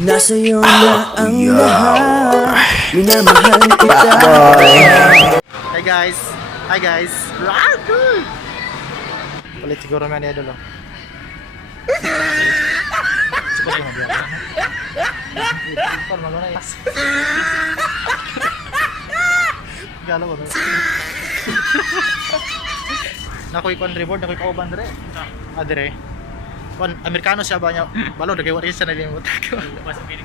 Nasa'yo na ang lahat. Minamahal kita. Hi guys. Hi guys. Palit siguro man ni Idol. Suppose mo biya. Forma na yas. Galo mo. Nakoy kon reward, nakoy kauban dire. Dire. Kon Amerikano siya ba niya? Balo dagay wa siya nalimot. Mas piling.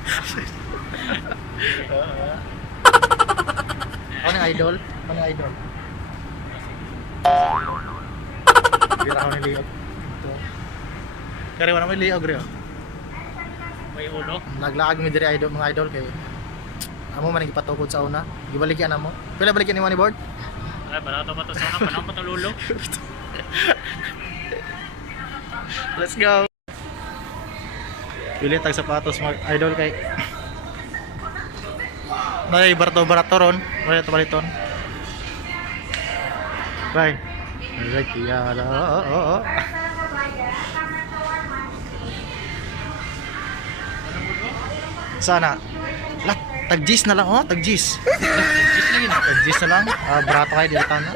Ano idol? Ano idol? Bira ko ni Liog. Kaya wala may Liog rin. May ulo? Naglaag mi diri idol, mga idol kay amo man ipatukod sa una. Gibalikyan amo. Pila balikan ni money board? Ay, barato ba to sa una panang patululo? Let's go. Pili tag sapatos mga idol kay Nay barato ron, wala to baliton. Bye. Alright, ya. Sana. Lah, tag-gis na lang tag-gis. Tag-gis na lang. Barato kayo dito na.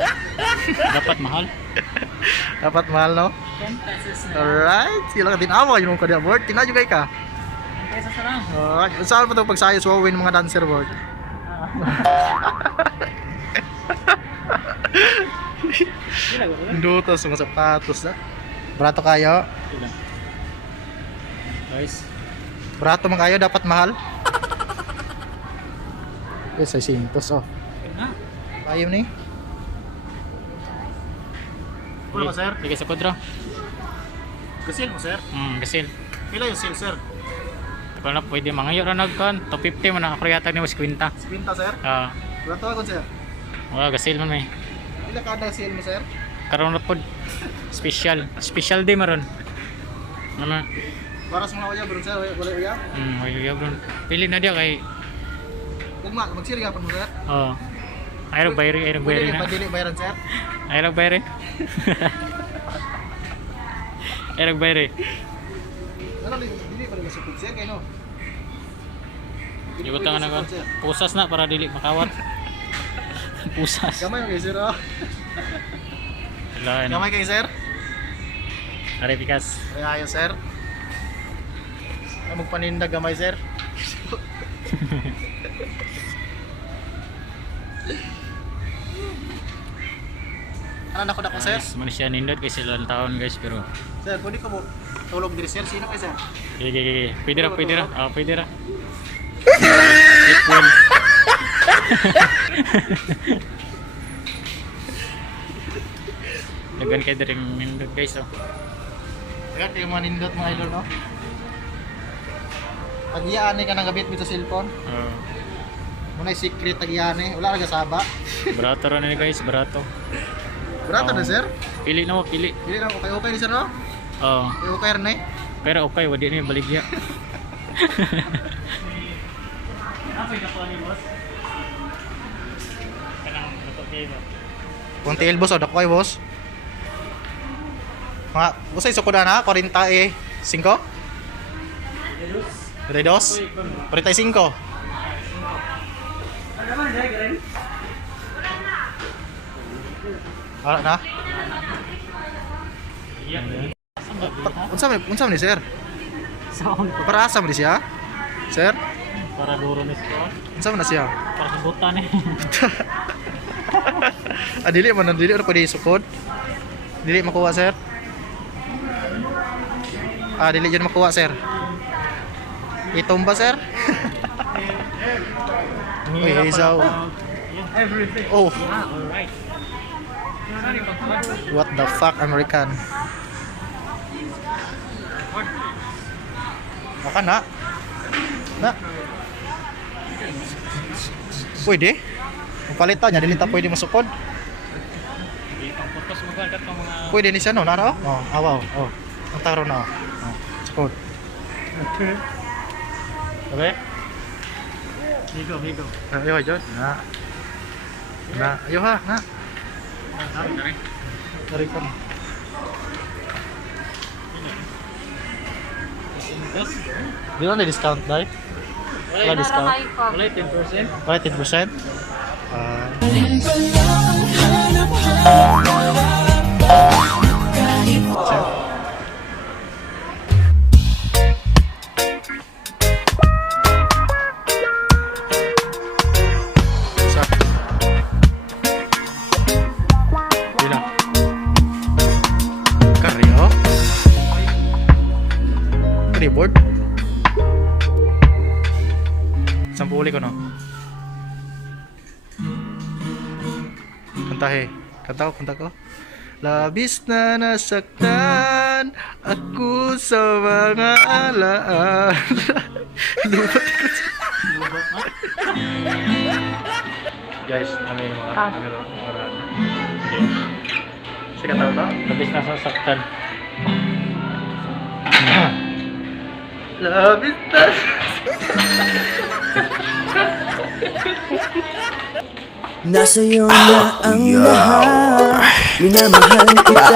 Dapat mahal. Dapat mahal, no? Alright. Sila ka din awa yung kanya board. Tinadyo kayo ka. Kaysa sarang. Alright. Saan pa ito pagsayos wawin mga dancer board? Dutos mga sapatos na. Barato kayo. Guys. Barato man kayo dapat mahal. Yes, ay sintos Ayaw ni. Kulo ka sir? Sige sa kodro. Gasil mo sir? Gasil. Pila yung seal sir? Kalau na pwede mangayo ra nagkan 250 man ako yata ni mas kwinta. Kwinta sir? Barato ako sir. Wala gasil man may. Pila ka na seal mo sir? Karon na pod special day maron. Ano? Para sa mga uya bro sir, wala uya? Uya bro. Pili na dia kay Ugma, magsiri ka pa mo sir? Oo. Ayrog bayri na. Padili bayaran sir? Ayrog bayri. Ayrog bayri. Ano dili pa rin masupit sir kay no? Ibot nga na pusas na para dili makawat. Pusas. Gamay kay sir Gamay kay sir? Are pikas. Ayo sir. Magpanindag gamay sir. Ano nako sir? Manusia nindot kay sila taon guys pero. Sir, pwede ka mo tulog diri sir sino kay sir? Sige. Pwede ra. Pwede ra. Equal. Dagan kay diri nindot guys Dagan kay manindot mga idol no. Tagiyaan ka nang gabit dito sa cellphone. Muna secret tagiyaan wala ra gasaba. Barato ra ni guys, barato. Barato na sir? Pili na mo, pili. Pili na mo, okay ni sir no? Oo. Okay ra ni. Pero okay, wadi ni baligya. Apa ito po ni boss? Kanang okay ba? Kunti elbows dako kay boss. Mga usay sukuda na 40 5. Redos? 45. Wala na? Unsa man ni sir? Para asa man siya? Sir? Para duro ni sir. Unsa man na siya? Para subutan dili man dili ra pwede sukod. Dili makuha sir. Dili jud makuha sir. Itumba sir. Uy, isaw. Everything. Oh. Alright. What the fuck American? Makan na. Pwede? Ang palitan niya, dili ta pwede masukod. Pwede ni siya no, nara? Awaw. Ang taro na. Sukod. Okay? Higo. Ayo John. Ayo ha. Dari kan. Di ba na discount dai? Wala discount. Wala 10%. Wala 10%? Ah. Bila. Karyo. Keyboard. Sampuli ko no. Kantahe. Kanta ko. Labis na nasaktan ako sa mga alaala. Lubat ko. Guys, ano yung mga Sige, tao ba? Labis na sasaktan. Labis na Nasa iyo na ang lahat. Minamahal kita.